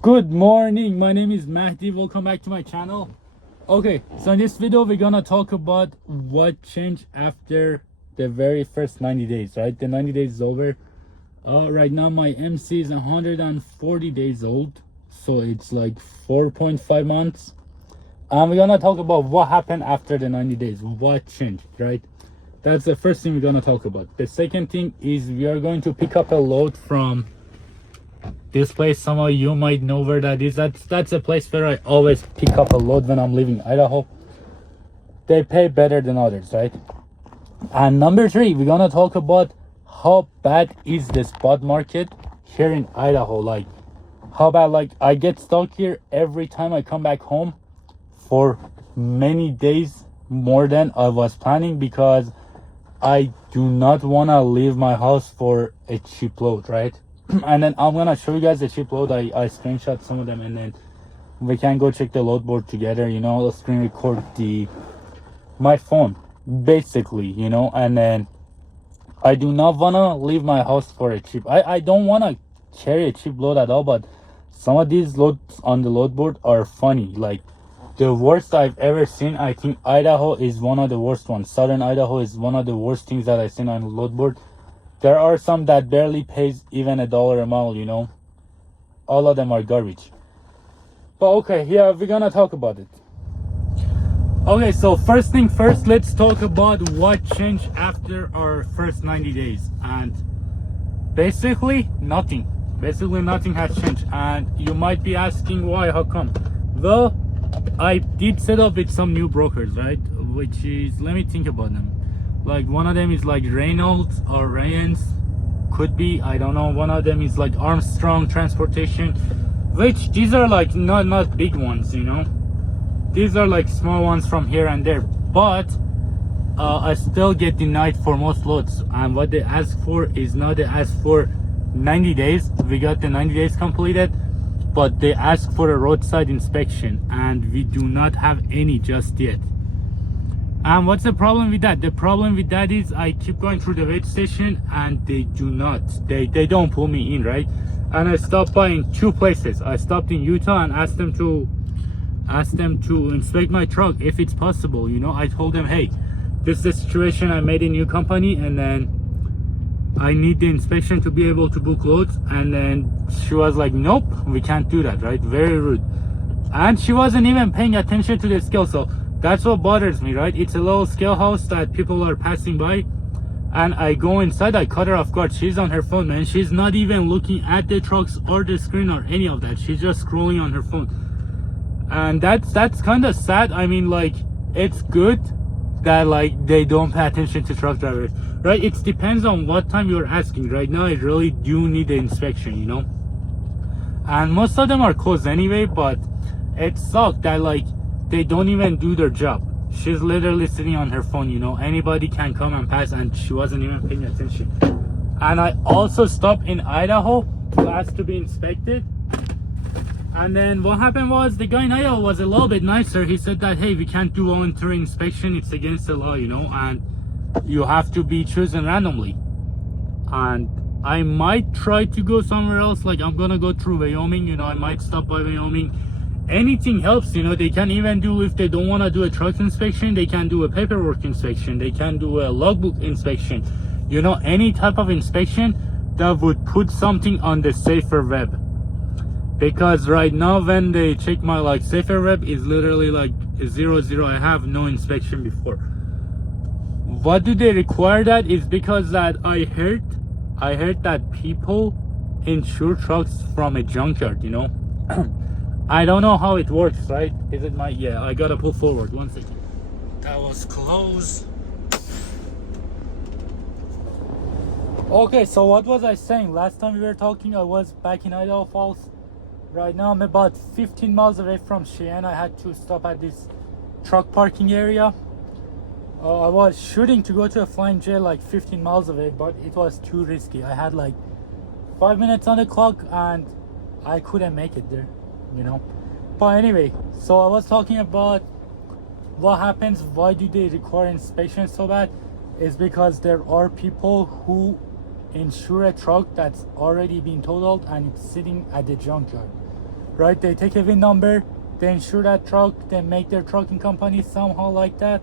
Good morning, my name is Mahdi. Welcome back to my channel. Okay, so in this video we're gonna talk about what changed after the very first 90 days, right? The 90 days is over. Right now my MC is 140 days old, so it's like 4.5 months. And we're gonna talk about what happened after the 90 days, what changed, right? That's the first thing we're gonna talk about. The second thing is we are going to pick up a load from this place. Some of you might know where that is. That's a place where I always pick up a load when I'm leaving Idaho. They pay better than others, right? And number three, we're gonna talk about how bad is the spot market here in Idaho. Like how bad, like I get stuck here every time I come back home for many days more than I was planning, because I do not want to leave my house for a cheap load, right? And then I'm gonna show you guys the cheap load. I screenshot some of them, and then we can go check the load board together. I'll screen record my phone basically, and then I do not want to leave my house for a cheap. I don't want to carry a cheap load at all, but some of these loads on the load board are funny. Like the worst I've ever seen, I think Idaho is one of the worst ones. Southern Idaho is one of the worst things that I've seen on the load board. There are some that barely pays even $1 a mile, all of them are garbage. But okay, yeah, we're gonna talk about it. Okay, so first thing first, let's talk about what changed after our first 90 days. And basically nothing has changed. And you might be asking why, how come? Well, I did set up with some new brokers, right? Which is, let me think about them. Like one of them is like Reynolds or Rayans, could be, I don't know. One of them is like Armstrong Transportation, which these are like not big ones, these are like small ones from here and there. But I still get denied for most loads, and what they ask for is not, they ask for 90 days. We got the 90 days completed, but they ask for a roadside inspection, and we do not have any just yet. And what's the problem with that? The problem with that is I keep going through the wait station and they don't pull me in, right? And I stopped by in two places. I stopped in Utah and asked them to inspect my truck if it's possible. I told them, hey, this is the situation, I made a new company, and then I need the inspection to be able to book loads. And then she was like, nope, we can't do that, right? Very rude. And she wasn't even paying attention to the scale. So that's what bothers me, right? It's a little scale house that people are passing by, and I go inside, I cut her off guard. She's on her phone, man. She's not even looking at the trucks or the screen or any of that. She's just scrolling on her phone. And that's kind of sad. I mean, like, it's good that like they don't pay attention to truck drivers, right? It depends on what time you're asking. Right now I really do need the inspection, and most of them are closed anyway. But it sucks that like they don't even do their job. She's literally sitting on her phone, anybody can come and pass, and she wasn't even paying attention. And I also stopped in Idaho to ask to be inspected. And then what happened was, the guy in Idaho was a little bit nicer. He said that, hey, we can't do voluntary inspection, it's against the law, and you have to be chosen randomly. And I might try to go somewhere else. Like I'm gonna go through Wyoming, I might stop by Wyoming. Anything helps, they can even do, if they don't want to do a truck inspection, they can do a paperwork inspection, they can do a logbook inspection, any type of inspection that would put something on the safer web. Because right now when they check my like safer web is literally like 0. I have no inspection before. What do they require? That is because that I heard that people insure trucks from a junkyard, I don't know how it works, right? Is it my, yeah, I gotta pull forward, 1 second. That was close. Okay, so what was I saying? Last time we were talking, I was back in Idaho Falls. Right now I'm about 15 miles away from Cheyenne. I had to stop at this truck parking area. I was shooting to go to a flying J like 15 miles away, but it was too risky. I had like 5 minutes on the clock and I couldn't make it there. But anyway, so I was talking about what happens, why do they require inspection so bad, is because there are people who insure a truck that's already been totaled and it's sitting at the junkyard, right? They take a VIN number, they insure that truck, they make their trucking company somehow like that,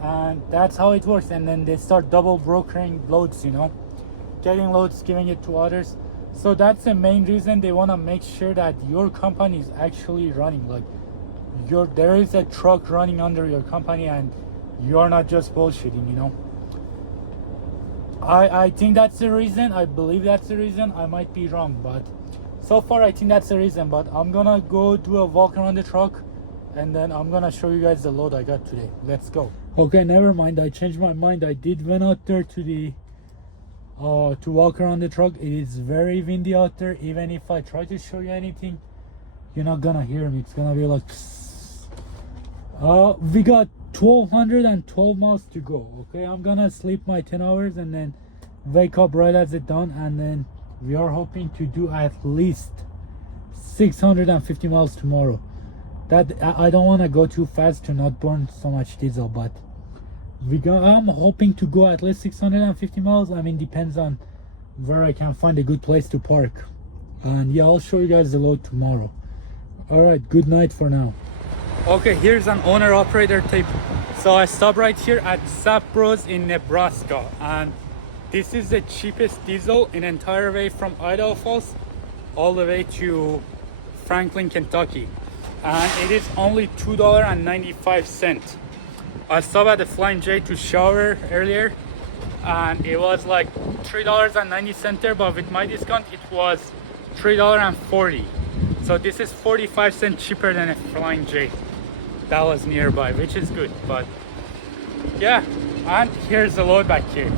and that's how it works. And then they start double brokering loads, you know, getting loads, giving it to others. So that's the main reason they want to make sure that your company is actually running, like there is a truck running under your company and you're not just bullshitting, you know. I think that's the reason. I believe that's the reason. I might be wrong, but so far I think that's the reason. But I'm gonna go do a walk around the truck and then I'm gonna show you guys the load I got today. Let's go. Okay, never mind, I changed my mind. I did went out there to walk around the truck. It is very windy out there. Even if I try to show you anything, you're not gonna hear me. It's gonna be like we got 1212 miles to go. Okay, I'm gonna sleep my 10 hours and then wake up right as it's done, and then we are hoping to do at least 650 miles tomorrow. That I don't want to go too fast to not burn so much diesel, but I'm hoping to go at least 650 miles. I mean, depends on where I can find a good place to park. And yeah, I'll show you guys the load tomorrow. All right, good night for now. Okay, here's an owner operator tip. So I stopped right here at Sapros in Nebraska, and this is the cheapest diesel in entire way from Idaho Falls all the way to Franklin, Kentucky, and it is only $2.95. I stopped at the Flying J to shower earlier, and it was like $3.90 there, but with my discount it was $3.40. So this is 45 cents cheaper than a Flying J that was nearby, which is good. But yeah, and here's the load back here.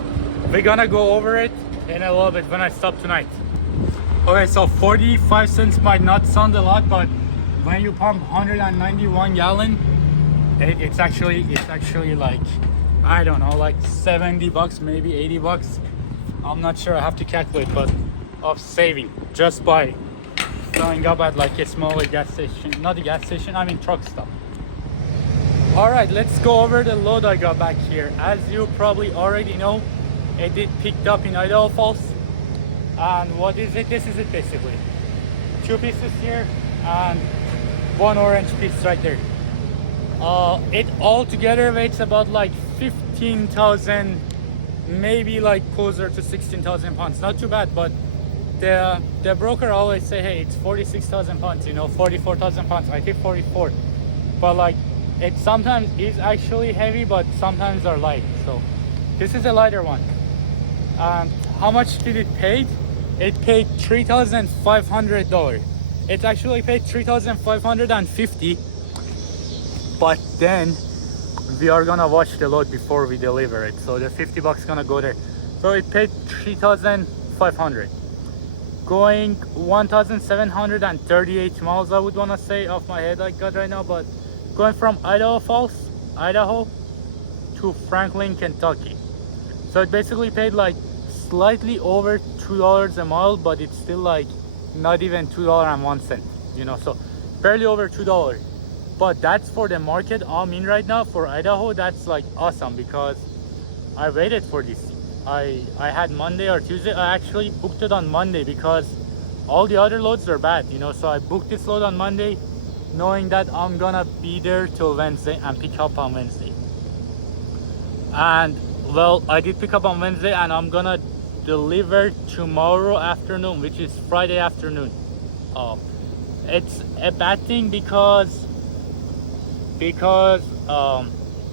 We're gonna go over it in a little bit when I stop tonight. Okay, so 45 cents might not sound a lot, but when you pump 191 gallon, it's actually like, I don't know, like 70 bucks, maybe 80 bucks. I'm not sure, I have to calculate, but of saving just by filling up at like a smaller gas station, not a gas station, I mean truck stop. All right, let's go over the load I got back here. As you probably already know, it did picked up in Idaho Falls. And what is it? This is it basically. 2 pieces here and 1 orange piece right there. It all together weighs about like 15,000, maybe like closer to 16,000 pounds. Not too bad, but the broker always say, hey, it's 46,000 pounds, you know, 44,000 pounds. I think 44, but like it sometimes is actually heavy, but sometimes are light. So this is a lighter one. How much did it pay? It paid $3,500. It actually paid $3,550, but then we are gonna watch the load before we deliver it, so the 50 bucks gonna go there. So it paid 3,500, going 1,738 miles, I would want to say off my head I got right now, but going from Idaho Falls, Idaho to Franklin, Kentucky. So it basically paid like slightly over $2 a mile, but it's still like not even $2.01, you know, so barely over $2. But that's for the market I'm in right now. For Idaho, that's like awesome, because I waited for this. I had Monday or Tuesday. I actually booked it on Monday because all the other loads are bad, you know, so I booked this load on Monday knowing that I'm gonna be there till Wednesday and pick up on Wednesday. And well, I did pick up on Wednesday, and I'm gonna deliver tomorrow afternoon, which is Friday afternoon. It's a bad thing because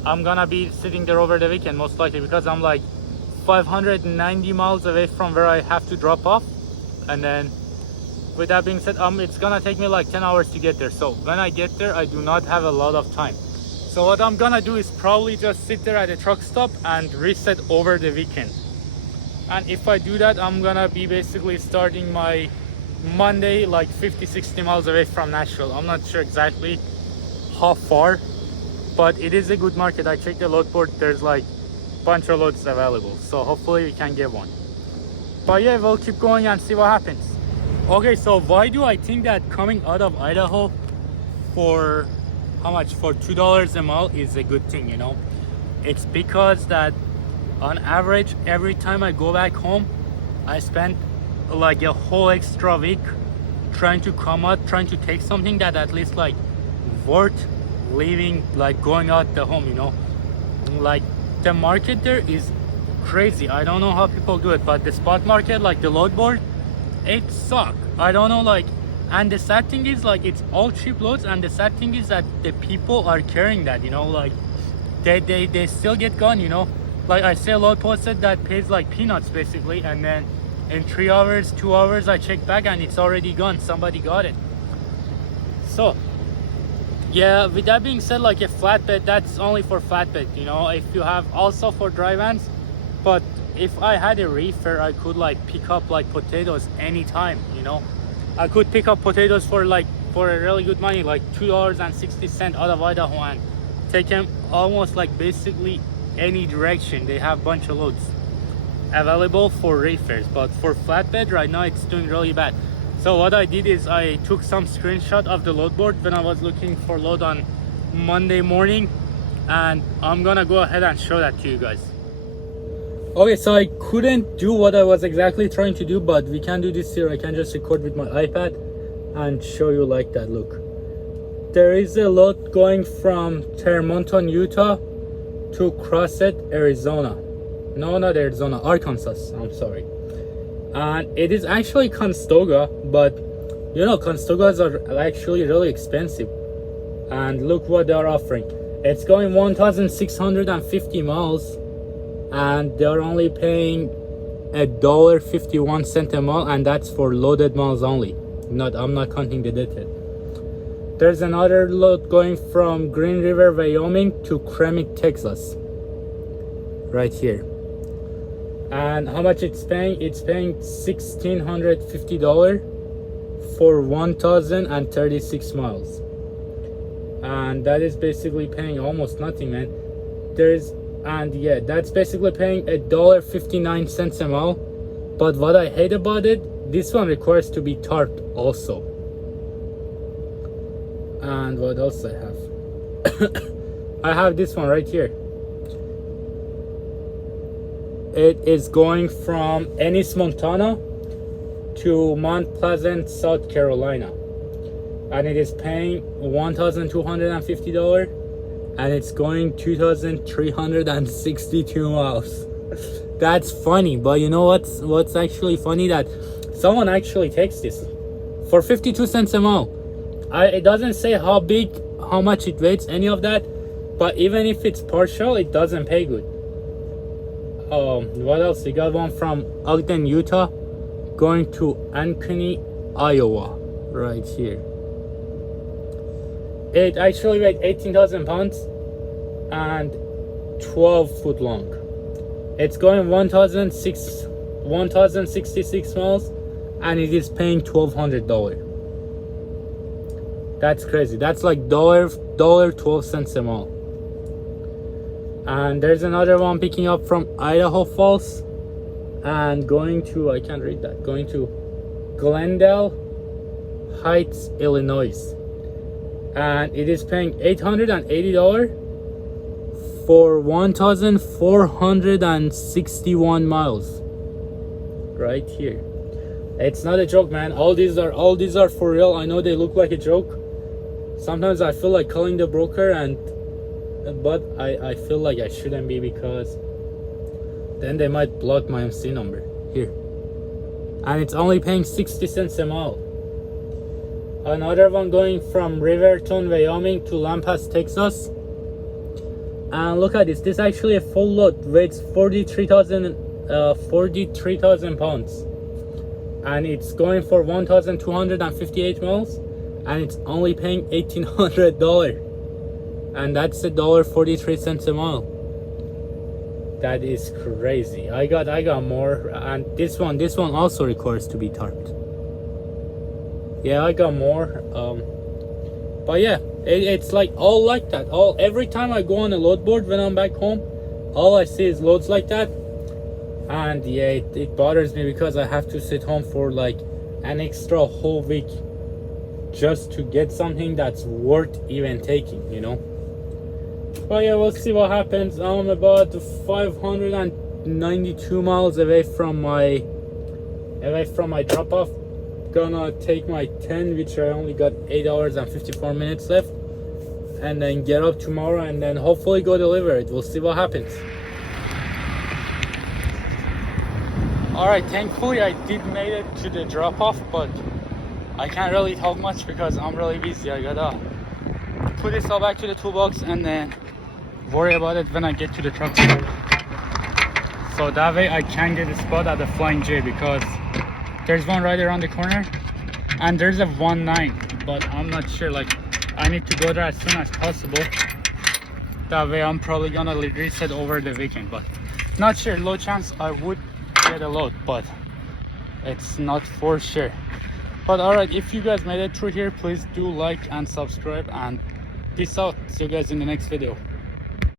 I'm gonna be sitting there over the weekend most likely, because I'm like 590 miles away from where I have to drop off. And then with that being said, it's gonna take me like 10 hours to get there. So when I get there, I do not have a lot of time. So what I'm gonna do is probably just sit there at a truck stop and reset over the weekend. And if I do that, I'm gonna be basically starting my Monday like 50-60 miles away from Nashville. I'm not sure exactly how far, but it is a good market. I checked the load board, there's like a bunch of loads available, so hopefully we can get one. But yeah, we'll keep going and see what happens. Okay, so why do I think that coming out of Idaho for how much, for $2 a mile is a good thing, you know? It's because that on average, every time I go back home, I spend like a whole extra week trying to come out, trying to take something that at least like worth leaving, like going out the home, you know. Like the market there is crazy. I don't know how people do it, but the spot market, like the load board, it suck. I don't know, like, and the sad thing is, like, it's all cheap loads, and the sad thing is that the people are carrying that, you know, like they still get gone, you know. Like I see a load posted that pays like peanuts basically, and then in 3 hours, 2 hours I check back and it's already gone. Somebody got it. So yeah, with that being said, like a flatbed, that's only for flatbed, you know. If you have also for dry vans, but if I had a reefer, I could like pick up like potatoes anytime, you know. I could pick up potatoes for a really good money, like $2.60 out of Idaho, and take them almost like basically any direction. They have a bunch of loads available for reefers, but for flatbed right now it's doing really bad. So what I did is I took some screenshot of the load board when I was looking for load on Monday morning, and I'm gonna go ahead and show that to you guys. Okay, so I couldn't do what I was exactly trying to do, but we can do this here. I can just record with my iPad and show you like that. Look, there is a load going from Termonton, Utah to Crosset, Arizona. No, not Arizona, Arkansas, I'm sorry. And it is actually Conestoga, but you know, Conestogas are actually really expensive. And look what they are offering. It's going 1,650 miles, and they're only paying $1.51 a mile, and that's for loaded miles only. I'm not counting the deadhead. There's another load going from Green River, Wyoming to Cremit, Texas, right here. And how much it's paying? It's paying $1,650 for 1,036 miles, and that is basically paying almost nothing, man. And yeah, that's basically paying $1.59 a mile. But what I hate about it, this one requires to be tarped also. And what else I have? I have this one right here. It is going from Ennis, Montana to Mount Pleasant, South Carolina, and it is paying $1,250, and it's going 2,362 miles. That's funny, but you know what's actually funny? That someone actually takes this for 52 cents a mile. It doesn't say how big, how much it weighs, any of that, but even if it's partial, it doesn't pay good. What else? We got one from Ogden, Utah, going to Ankeny, Iowa, right here. It actually weighed 18,000 pounds and 12 foot long. It's going 1,066 miles, and it is paying $1,200. That's crazy. That's like $1.12 a mile. And there's another one picking up from Idaho Falls and going to, I can't read that, going to Glendale Heights, Illinois, and it is paying $880 for 1,461 miles, right here. It's not a joke, man. All these are for real. I know they look like a joke. Sometimes I feel like calling the broker, but I feel like I shouldn't be, because then they might block my MC number here. And it's only paying 60 cents a mile. Another one going from Riverton, Wyoming to Lampas, Texas. And look at this. This is actually a full load. Weighs 43,000 pounds. And it's going for 1,258 miles. And it's only paying $1,800. And that's $1.43 a mile. That is crazy. I got more, and this one also requires to be tarped. Yeah, I got more. But yeah, it's like all like that. Every time I go on a load board when I'm back home, all I see is loads like that. And yeah, it bothers me, because I have to sit home for like an extra whole week just to get something that's worth even taking, you know. But yeah, we'll see what happens. I'm about 592 miles away from my drop-off, gonna take my 10, which I only got 8 hours and 54 minutes left, and then get up tomorrow and then hopefully go deliver it. We'll see what happens. All right, thankfully I did made it to the drop off, but I can't really talk much because I'm really busy. I gotta put this all back to the toolbox and then worry about it when I get to the truck. So that way I can get a spot at the Flying J, because there's one right around the corner and there's a 1-9, but I'm not sure. Like, I need to go there as soon as possible. That way I'm probably gonna reset over the weekend, but not sure. Low chance I would get a load, but it's not for sure. But all right, if you guys made it through here, please do like and subscribe, and peace out. See you guys in the next video.